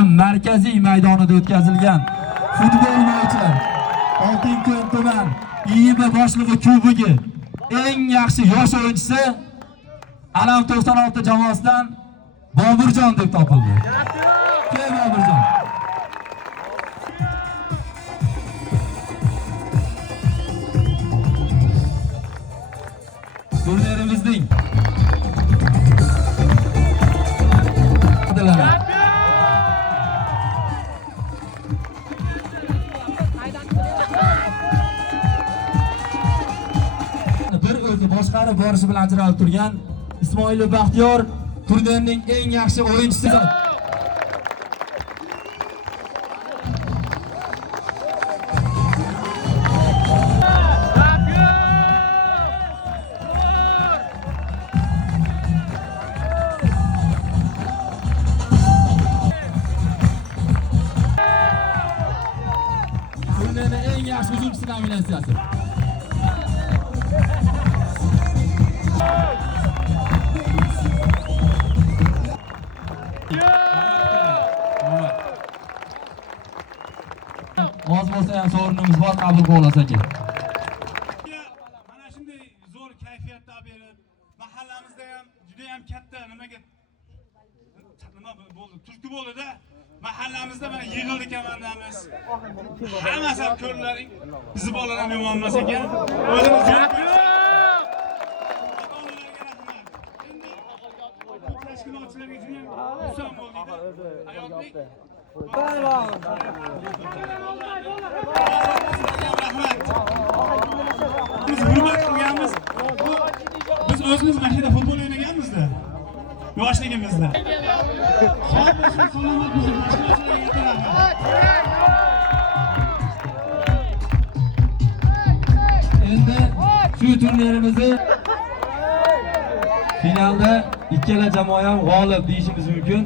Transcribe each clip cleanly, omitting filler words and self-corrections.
Alam markaziy maydonida o'tkazilgan futbol machi Oltinko'l tuman IIB boshlig'i kubogi eng yaxshi yosh o'yinchisi Alam 96 jamoasidan Boburjon deb topildi. Kel Boburjon. Turnirimizning bir o'zi boshqarib borishi bilan ajralib turgan Ismoilov Baxtiyor turnirning eng yaxshi o'yinchisi. Turnirning eng yaxshi hujumchisi nominatsiyasi. Oz bo'lsa ham sovrinimiz bor, qabul qilasiz aka. Mana shunday zo'r kayfiyatda berib, mahallamizda ham juda ham katta nima bo'ldi, turki bo'ldi-da. Mahallamizda mana yig'ildik hamandamiz. Hammasi ham ko'rlaring, bizni bolalar ham yomon emas ekan. O'zimiz tashkilotchilarga juda ham xursand bo'ldik. Hayotlik biz hurmat qilganmiz. Biz o'zimiz mashina futbol o'ynaganmiz-da. Yoshligimizda. Endi shu turnirimizni finalda ikkala jamoa ham g'olib deyishimiz mumkin.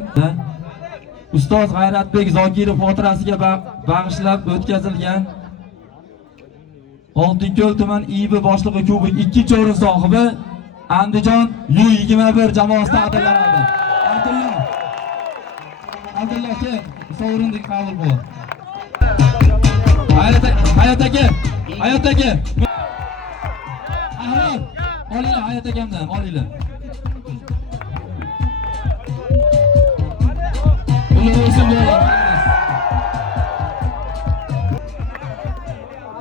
Ustoz G'ayratbek Zokirov xotirasiga bag'ishlab o'tkazilgan Oltinko'l tuman IIB boshlig'i kubok 2-o'rin sohibi Andijon U21 jamoasi taqdirlanadi. Abdulla aka, sovrinni qabul qil. Hayot aka. Ahmad, olinglar Hayot akamdan, olinglar.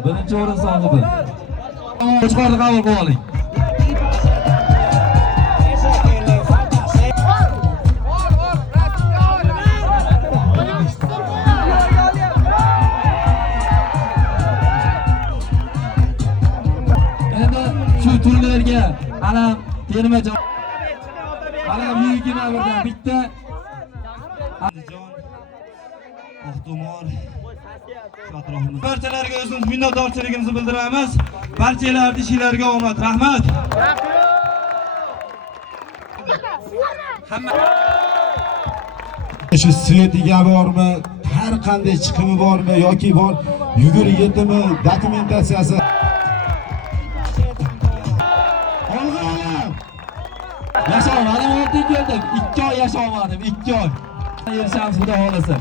Birinchi o'rin sohibi. Qo'chqorni qabul qilib oling. Endi shu turnirga Alam terma jamoa Alam U21dan bitta Ahtumor barchalarga o'zimiz minnatdorchiligimizni bildiramiz. Barchalarning ishlariga omad. Rahmat. Shu svetiga bormi, har qanday chiqimi bormi yoki bor, yugurib yetimi, dokumentatsiyasi. Yashamadim, oltin keldim. 2 oy yashamadim, 2 oy. Erishamiz, xudo xolasa.